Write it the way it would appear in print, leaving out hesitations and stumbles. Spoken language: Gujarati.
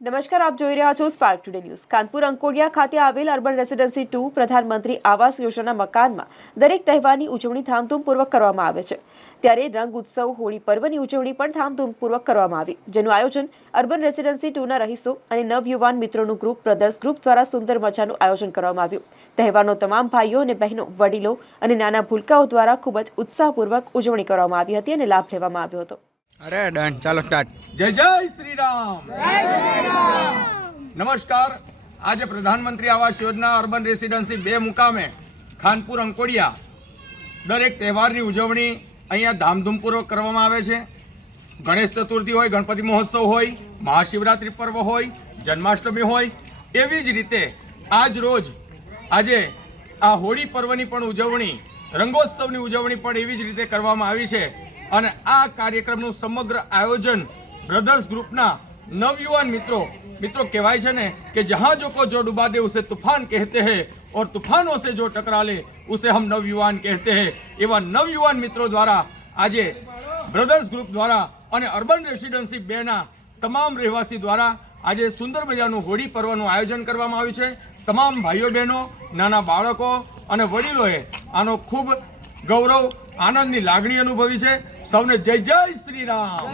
નમસ્કાર, આપ જોઈ રહ્યા છો spark today news. Kanpur Ankodiya ખાતે આવેલ અર્બન રેસિડેન્સી 2 પ્રધાનમંત્રી આવાસ યોજના મકાનમાં દરેક તહેવારની ઉજવણી ધામધૂમપૂર્વક કરવામાં આવે છે। ત્યારે રંગ ઉત્સવ હોળી પર્વની ઉજવણી પણ ધામધૂમપૂર્વક કરવામાં આવી, જેનું આયોજન અર્બન રેસિડેન્સી 2ના રહીશો અને નવયુવાન મિત્રોનું ગ્રુપ બ્રધર્સ ગ્રુપ દ્વારા સુંદર મજાનું આયોજન કરવામાં આવ્યું। તહેવારનો તમામ ભાઈઓ અને બહેનો, વડીલો અને નાના ભૂલકાઓ દ્વારા ખૂબ જ ઉત્સાહપૂર્વક ઉજવણી કરવામાં આવી હતી અને લાભ લેવામાં આવ્યો હતો। अरे डन, चलो स्टार्ट। जय जय श्री राम। नमस्कार। आज प्रधानमंत्री आवास योजना अर्बन रेसिडेंसी 2 मुकामे खानपुर अंकोडिया दरेक तहेवारनी उजवणी अहींया धामधूमपूर्वक करवामां आवे छे। गणेश चतुर्थी होय, गणपति महोत्सव होय, महाशिवरात्रि पर्व होय, जन्माष्टमी होय, एवी ज रीते आज रोज आजे आ होળી पर्वनी पण उजवणी, रंगोत्सवनी उजवणी पण एवी ज रीते करवामां आवी छे અને આ કાર્યક્રમનું સમગ્ર આયોજન બ્રધર્સ ગ્રુપના નવયુવાન મિત્રો કહેવાય છે ને કે જહાજો કો જો ડુબા દે ઉસે તूफान કહેતે હૈ और तूफानों से जो टकरा ले उसे हम नवयुवान कहते हैं। એવા નવયુવાન મિત્રો દ્વારા આજે બ્રધર્સ ગ્રુપ દ્વારા અને અર્બન રેસિડેન્સી 2ના તમામ રહેવાસી દ્વારા આજે સુંદર મજાનું હોળી પર્વનું આયોજન કરવામાં આવ્યું છે। તમામ ભાઈઓ બહેનો, નાના બાળકો અને વડીલોએ આનો ખૂબ ગૌરવ, આનંદની લાગણી અનુભવી છે। સૌને જય જય શ્રી રામ।